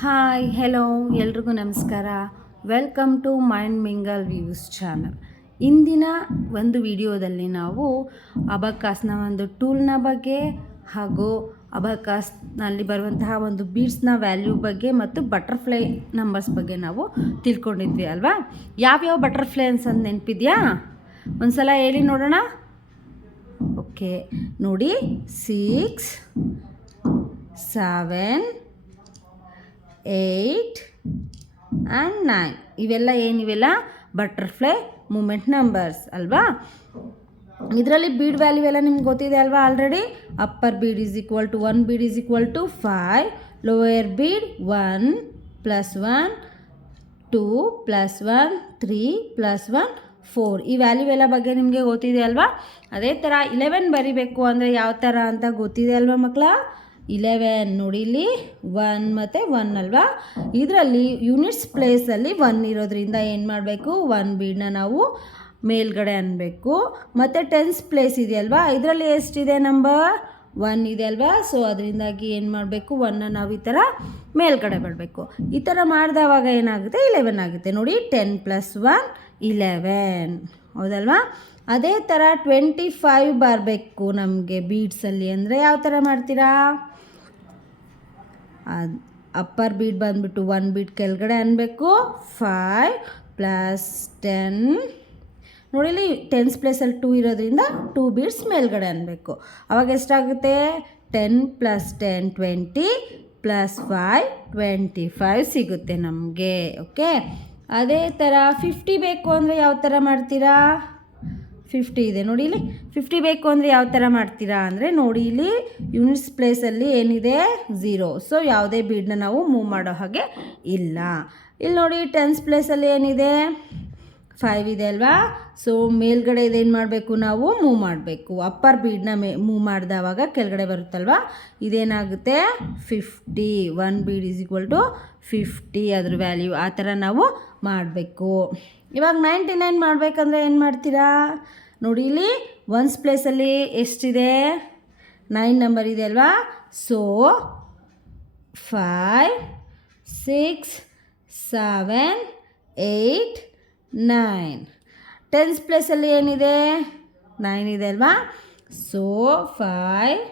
Hi hello ಎಲ್ರಿಗೂ ನಮಸ್ಕಾರ. Welcome to mind mingle views channel ಇಂದಿನ ಒಂದು ವಿಡಿಯೋದಲ್ಲಿ ನಾವು ಅಬಕಾಸ್ನ ಒಂದು ಟೂಲ್ನ ಬಗ್ಗೆ ಹಾಗೂ ಅಬಕಾಸ್ನಲ್ಲಿ ಬರುವಂತಹ ಒಂದು ಬೀಡ್ಸ್ನ ವ್ಯಾಲ್ಯೂ ಬಗ್ಗೆ ಮತ್ತು ಬಟರ್ಫ್ಲೈ ನಂಬರ್ಸ್ ಬಗ್ಗೆ ನಾವು ತಿಳ್ಕೊಂಡಿದ್ವಿ ಅಲ್ವಾ? ಯಾವ್ಯಾವ ಬಟರ್ಫ್ಲೈ ಅಂತ ನೆನಪಿದೆಯಾ? ಒಂದ್ಸಲ ಹೇಳಿ ನೋಡೋಣ. ಓಕೆ ನೋಡಿ six seven eight and nine. ಇವೆಲ್ಲ ಏನಿವೆಲ್ಲ ಬಟರ್ಫ್ಲೈ ಮೂಮೆಂಟ್ ನಂಬರ್ಸ್ ಅಲ್ವಾ? ಇದರಲ್ಲಿ ಬೀಡ್ ವ್ಯಾಲ್ಯೂ ಎಲ್ಲ ನಿಮ್ಗೆ ಗೊತ್ತಿದೆ ಅಲ್ವಾ already? Upper bead is equal to one, bead is equal to five, lower bead one plus one two plus one three plus one four. ಈ value ಎಲ್ಲ ಬಗ್ಗೆ ನಿಮಗೆ ಗೊತ್ತಿದೆ ಅಲ್ವಾ? ಅದೇ ಥರ ಇಲೆವೆನ್ ಬರಿಬೇಕು ಅಂದರೆ ಯಾವ ಥರ ಅಂತ ಗೊತ್ತಿದೆ ಅಲ್ವಾ ಮಕ್ಕಳ? ಇಲೆವೆನ್ ನೋಡಿ ಇಲ್ಲಿ ಒನ್ ಮತ್ತು ಒನ್ ಅಲ್ವಾ? ಇದರಲ್ಲಿ ಯೂನಿಟ್ಸ್ ಪ್ಲೇಸಲ್ಲಿ ಒನ್ ಇರೋದ್ರಿಂದ ಏನು ಮಾಡಬೇಕು? ಒನ್ ಬೀಡನ್ನ ನಾವು ಮೇಲ್ಗಡೆ ಅನ್ನಬೇಕು ಮತ್ತು ಟೆನ್ಸ್ ಪ್ಲೇಸ್ ಇದೆಯಲ್ವಾ ಇದರಲ್ಲಿ ಎಷ್ಟಿದೆ ನಂಬರ್ ಒನ್ ಇದೆ ಅಲ್ವಾ? ಸೊ ಅದರಿಂದಾಗಿ ಏನು ಮಾಡಬೇಕು? ಒನ್ನ ನಾವು ಈ ಥರ ಮೇಲ್ಗಡೆ ಬರಬೇಕು ಈ ಥರ ಮಾಡಿದವಾಗ ಏನಾಗುತ್ತೆ? ಇಲೆವೆನ್ ಆಗುತ್ತೆ. ನೋಡಿ ಟೆನ್ ಪ್ಲಸ್ ಒನ್ ಇಲೆವೆನ್ ಹೌದಲ್ವಾ? ಅದೇ ಥರ ಟ್ವೆಂಟಿ ಫೈವ್ ಬರಬೇಕು ನಮಗೆ ಬೀಡ್ಸಲ್ಲಿ ಅಂದರೆ ಯಾವ ಥರ ಮಾಡ್ತೀರಾ? ಅಪ್ಪರ್ ಬೀಡ್ ಬಂದುಬಿಟ್ಟು ಒನ್ ಬೀಡ್ ಕೆಳಗಡೆ ಅನ್ಬೇಕು. ಫೈವ್ ಪ್ಲಸ್ ಟೆನ್ ನೋಡಿಲಿ ಟೆನ್ಸ್ ಪ್ಲೇಸಲ್ಲಿ ಟೂ ಇರೋದ್ರಿಂದ ಟೂ ಬೀಡ್ಸ್ ಮೇಲ್ಗಡೆ ಅನ್ಬೇಕು. ಅವಾಗ ಎಷ್ಟಾಗುತ್ತೆ? Ten plus ten twenty plus five twenty five ಸಿಗುತ್ತೆ ನಮಗೆ ಓಕೆ ಅದೇ ಥರ ಫಿಫ್ಟಿ ಬೇಕು ಅಂದರೆ ಯಾವ ಥರ ಮಾಡ್ತೀರಾ? ಫಿಫ್ಟಿ ಇದೆ. ನೋಡಿ ಇಲ್ಲಿ ಫಿಫ್ಟಿ ಬೇಕು ಅಂದರೆ ಯಾವ ಥರ ಮಾಡ್ತೀರಾ ಅಂದರೆ ನೋಡಿ ಇಲ್ಲಿ ಯೂನಿಟ್ಸ್ ಪ್ಲೇಸಲ್ಲಿ ಏನಿದೆ? ಝೀರೋ ಸೊ ಯಾವುದೇ ಬೀಡನ್ನ ನಾವು ಮೂವ್ ಮಾಡೋ ಹಾಗೆ ಇಲ್ಲ. ಇಲ್ಲಿ ನೋಡಿ ಟೆನ್ಸ್ ಪ್ಲೇಸಲ್ಲಿ ಏನಿದೆ? ಫೈವ್ ಇದೆ ಅಲ್ವಾ? ಸೊ ಮೇಲ್ಗಡೆ ಇದೇನು ಮಾಡಬೇಕು ನಾವು? ಮೂವ್ ಮಾಡಬೇಕು. ಅಪ್ಪರ್ ಬೀಡನ್ನ ಮೇ ಮೂವ್ ಮಾಡಿದವಾಗ ಕೆಳಗಡೆ ಬರುತ್ತಲ್ವಾ? ಇದೇನಾಗುತ್ತೆ? Fifty one bead is equal to fifty ಅದ್ರ ವ್ಯಾಲ್ಯೂ ಆ ಥರ ನಾವು ಮಾಡಬೇಕು. ಇವಾಗ ನೈಂಟಿ ನೈನ್ ಮಾಡಬೇಕಂದ್ರೆ ಏನು ಮಾಡ್ತೀರಾ? ನೋಡಿ ಇಲ್ಲಿ ಒನ್ಸ್ ಪ್ಲೇಸಲ್ಲಿ ಎಷ್ಟಿದೆ? ನೈನ್ ನಂಬರ್ ಇದೆ ಅಲ್ವಾ? So five six seven eight nine tens ಪ್ಲೇಸಲ್ಲಿ ಏನಿದೆ? ನೈನ್ ಇದೆ ಅಲ್ವಾ? So five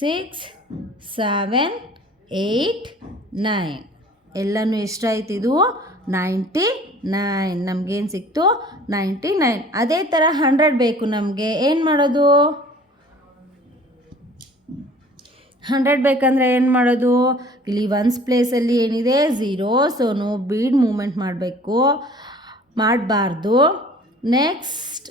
six seven eight nine ಎಲ್ಲನೂ ಎಷ್ಟಾಯ್ತು ಇದು? Ninety nine. ನಮಗೇನು ಸಿಕ್ತು? Ninety nine. ಅದೇ ಥರ ಹಂಡ್ರೆಡ್ ಬೇಕು ನಮಗೆ. ಏನು ಮಾಡೋದು? ಹಂಡ್ರೆಡ್ ಬೇಕಂದರೆ ಏನು ಮಾಡೋದು? ಇಲ್ಲಿ ಒನ್ಸ್ ಪ್ಲೇಸಲ್ಲಿ ಏನಿದೆ? Zero so no bead movement ಮಾಡಬೇಕು. ಮಾಡಬಾರ್ದು. ನೆಕ್ಸ್ಟ್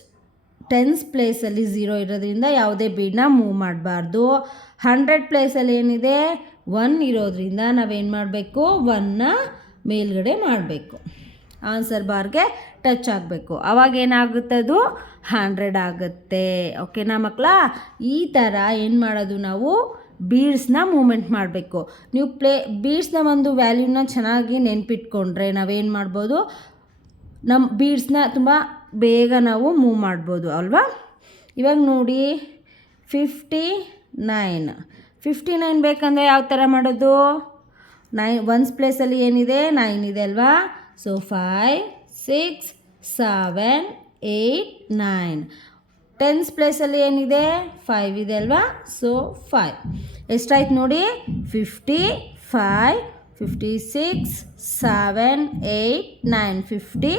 ಟೆನ್ಸ್ ಪ್ಲೇಸಲ್ಲಿ ಝೀರೋ ಇರೋದ್ರಿಂದ ಯಾವುದೇ ಬೀಡನ್ನ ಮೂವ್ ಮಾಡಬಾರ್ದು. ಹಂಡ್ರೆಡ್ ಪ್ಲೇಸಲ್ಲಿ ಏನಿದೆ? ಒನ್ ಇರೋದ್ರಿಂದ ನಾವೇನು ಮಾಡಬೇಕು? ಒನ್ನ ಮೇಲ್ಗಡೆ ಮಾಡಬೇಕು. ಆನ್ಸರ್ ಬಾರ್ಗೆ ಟಚ್ ಆಗಬೇಕು. ಅವಾಗ ಏನಾಗುತ್ತೆ ಅದು? ಹಂಡ್ರೆಡ್ ಆಗುತ್ತೆ. ಓಕೆನಾ ಮಕ್ಕಳ ಈ ಥರ ಏನು ಮಾಡೋದು ನಾವು? ಬೀಡ್ಸ್ನ ಮೂಮೆಂಟ್ ಮಾಡಬೇಕು. ನೀವು ಪ್ಲೇ ಬೀಡ್ಸ್ನ ಒಂದು ವ್ಯಾಲ್ಯೂನ ಚೆನ್ನಾಗಿ ನೆನ್ಪಿಟ್ಕೊಂಡ್ರೆ ನಾವೇನು ಮಾಡ್ಬೋದು? ನಮ್ಮ ಬೀಡ್ಸ್ನ ತುಂಬ ಬೇಗ ನಾವು ಮೂವ್ ಮಾಡ್ಬೋದು ಅಲ್ವಾ? ಇವಾಗ ನೋಡಿ ಫಿಫ್ಟಿ ನೈನ್ ಫಿಫ್ಟಿ ನೈನ್ ಬೇಕಂದರೆ ಯಾವ ಥರ ಮಾಡೋದು? ನೈನ್ ಒನ್ಸ್ ಪ್ಲೇಸಲ್ಲಿ ಏನಿದೆ? ನೈನ್ ಇದೆ ಅಲ್ವಾ? So five six seven eight nine tens ಪ್ಲೇಸಲ್ಲಿ ಏನಿದೆ? ಫೈವ್ ಇದೆ ಅಲ್ವಾ? ಸೊ ಫೈವ್ ಎಷ್ಟಾಯ್ತು ನೋಡಿ? Fifty five fifty six seven eight nine fifty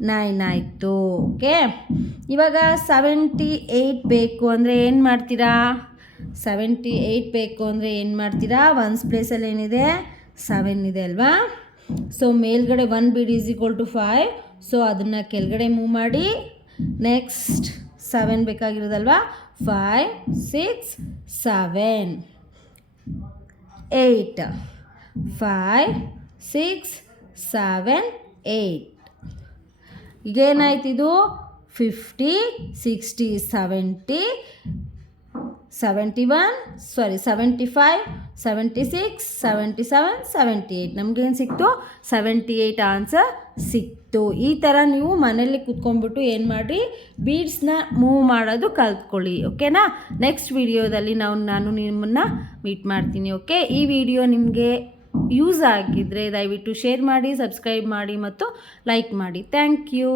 nine ಆಯಿತು. ಓಕೆ ಇವಾಗ ಸೆವೆಂಟಿ ಏಯ್ಟ್ ಬೇಕು ಅಂದರೆ ಏನು ಮಾಡ್ತೀರಾ? ಸೆವೆಂಟಿ ಏಯ್ಟ್ ಬೇಕು ಅಂದರೆ ಏನು ಮಾಡ್ತೀರಾ? ಒನ್ಸ್ ಪ್ಲೇಸಲ್ಲಿ ಏನಿದೆ? ಸೆವೆನ್ ಇದೆ ಅಲ್ವಾ? ಸೊ ಮೇಲ್ಗಡೆ one bead is equal to five so ಅದನ್ನು ಕೆಳಗಡೆ ಮೂವ್ ಮಾಡಿ. Next seven ಬೇಕಾಗಿರೋದಲ್ವಾ? Five six seven eight five six seven eight ಈಗೇನಾಯ್ತು ಇದು? Fifty sixty seventy seventy one sorry seventy five seventy six seventy seven seventy eight ನಮಗೇನು ಸಿಕ್ತು? Seventy eight answer ಸಿಕ್ತು. ಈ ಥರ ನೀವು ಮನೇಲಿ ಕುತ್ಕೊಂಡ್ಬಿಟ್ಟು ಏನು ಮಾಡಿ ಬೀಡ್ಸ್ನ ಮೂವ್ ಮಾಡೋದು ಕಲ್ತ್ಕೊಳ್ಳಿ ಓಕೆನಾ ನೆಕ್ಸ್ಟ್ ವಿಡಿಯೋದಲ್ಲಿ ನಾವು, ನಾನು ನಿಮ್ಮನ್ನು ಮೀಟ್ ಮಾಡ್ತೀನಿ ಓಕೆ ಈ ವಿಡಿಯೋ ನಿಮಗೆ ಯೂಸ್ ಆಗಿದ್ದರೆ ದಯವಿಟ್ಟು ಶೇರ್ ಮಾಡಿ ಸಬ್ಸ್ಕ್ರೈಬ್ ಮಾಡಿ ಮತ್ತು ಲೈಕ್ ಮಾಡಿ. Thank you